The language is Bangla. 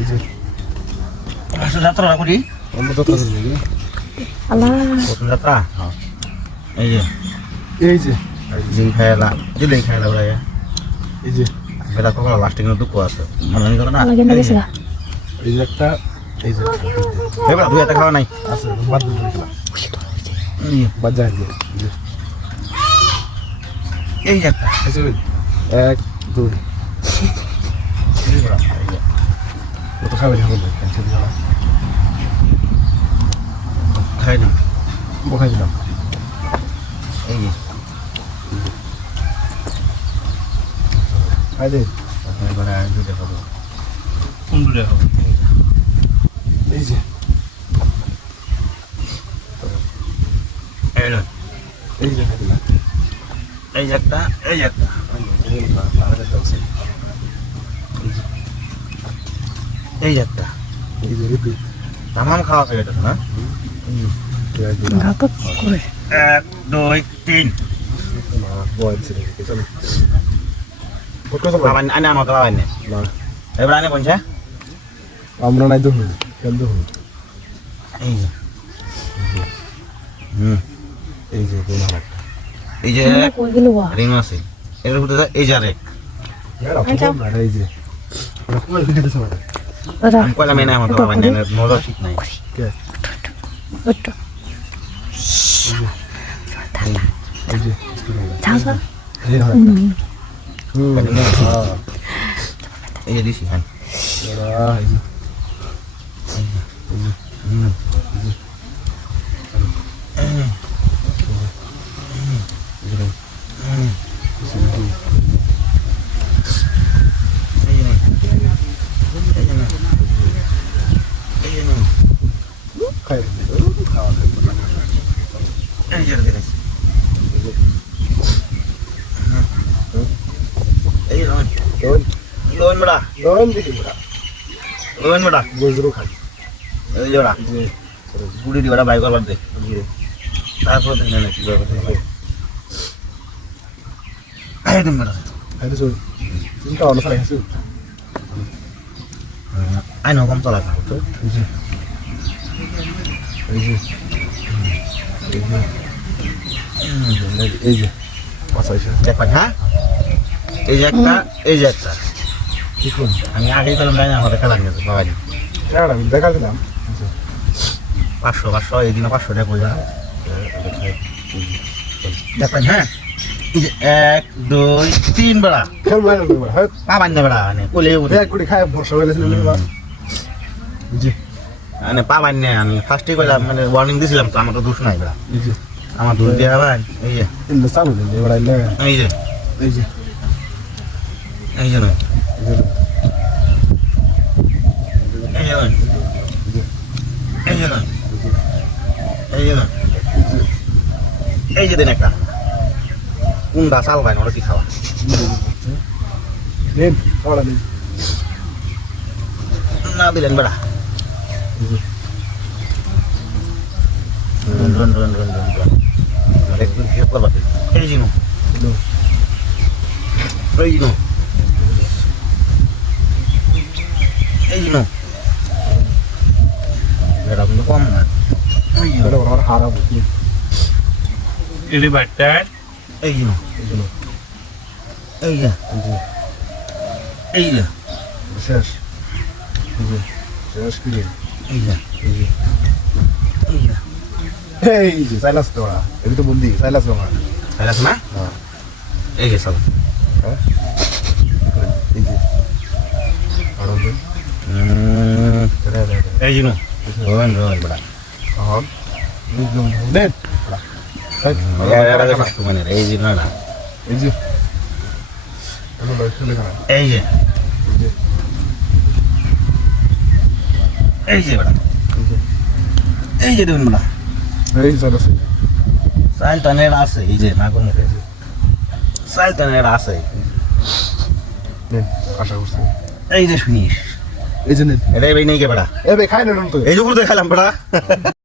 এই যে আসলে যাত্রা করি আমরা তো তাদের নাকি আল্লাহ প্রথম যাত্রা হ্যাঁ এই যে জিম খাইলা দিলেই খাইলা ভাই এই যে বেলা কখনো লাস্টিং এর দুঃখ আছে মনে হয় না আল্লাহ কেন গেছে এই যে একটা এই যে এবার দুই একটা খাওয়া নাই আছে বাদ দিয়ে দিলাম বাদ যায় এই যে একটা এই যে 1 2 কত খাবে না বলে টেনশন না খাই না বহাই দিলাম এই যে আই দে এবারে আর দুটো খাবো কোন দুটো খাবো এই যে এই যে এই যে খাই দিলাম এই যে একটা এই যে একটা এই যে একটা এই যে রিপিট তামাম খাওয়া হয়ে গেছে না গাপ করে 1 2 3 মা বয় ছিল চলো কত কত বাবা আনে আমাকে বাবা আনে না এবার আনে পৌঁছে আমরা নাই তো কেন তো এই যে এই যে কোন হালাত এই যে কই গেল ওয়া রিং আছে এর ভিতরে এই যে আরেক এই যে ওরা কোন ভিডিও আছে ওরা আমি কইলাম না আমাকে বাবা আনে মজা ঠিক নাই কে ওটা এই যে যাও এই হয় এই যে দিছি হ্যাঁ এই যে খাই খাওয়া এই যে দিছি এই লোন কোন লোন বড়া কোন দিকে লোন বড়া গজরু খাই এই জোড়া যে গুড়ি দিবাটা বাই করবার দে তারপর দেখে না কি ব্যাপার এই দিন বড়া আরে সই চিন্তা অন্য সারা আছে আই নো কম চলা তো এই যে এই যে এই যে পাশাইছে দেখ হ্যাঁ এই যে একটা এই যে একটা কি কোন আমি আগেই পেলাম তাই না আমাদের খেলা নিয়েছে বাবা কেন আমি দেখা দিলাম 500 500 এই দিন 500 টাকা কইরা দেখেন হ্যাঁ এই যে 1 2 3 বড়া খেল মারা দেবো হ্যাঁ পাবান না বড়া মানে কোলে এক কোটি খায় বর্ষা হইলে না জি মানে পাবান না আমি ফার্স্টে কইলাম মানে ওয়ার্নিং দিছিলাম তো আমার তো দোষ নাই বড়া জি আমার দোষ দিয়া ভাই এই যে ইন্দা সামনে দিয়ে বড়াই না এই যে এই যে এই যে এই যে এই যে এই যে এই যে দেন একটা কোন দাসাল ভাই ওরা কি খাওয়া দেন খাওয়া দেন না দিলেন বেড়া রন রন রন রন রন একটু হিসাব করবা এই জিনো এই জিনো এই জিনো বেড়া কিন্তু কম না এই জিনো এটা বড় হারা বুঝি এলি বাটটা এই জিনো এই যে জি এই যে শেষ জি শেষ কি এই যে এই যে এই যে এই যে সাইলাস তো ওরা এটা তো বন্দি সাইলাস বাবা খাইলাস না হ্যাঁ এই যে সালা হ্যাঁ এই যে আর ওদের এই জিনো রন রন বেড়া হ্যাঁ দেন এই জিনো না এই যে এটা লক্ষ্য লেখা এই যে এই যে এই যে বেড়া এই যে দেখুন বেড়া এই সাইলাস সাইল টানের আছে এই যে না কোনো সাইল টানের আছে নেন আশা করছি এই যে শুনিস এই যে নেন এটাই ভাই নেই কে বেড়া এ বে খাই না তো এই যে উপরে দেখালাম বেড়া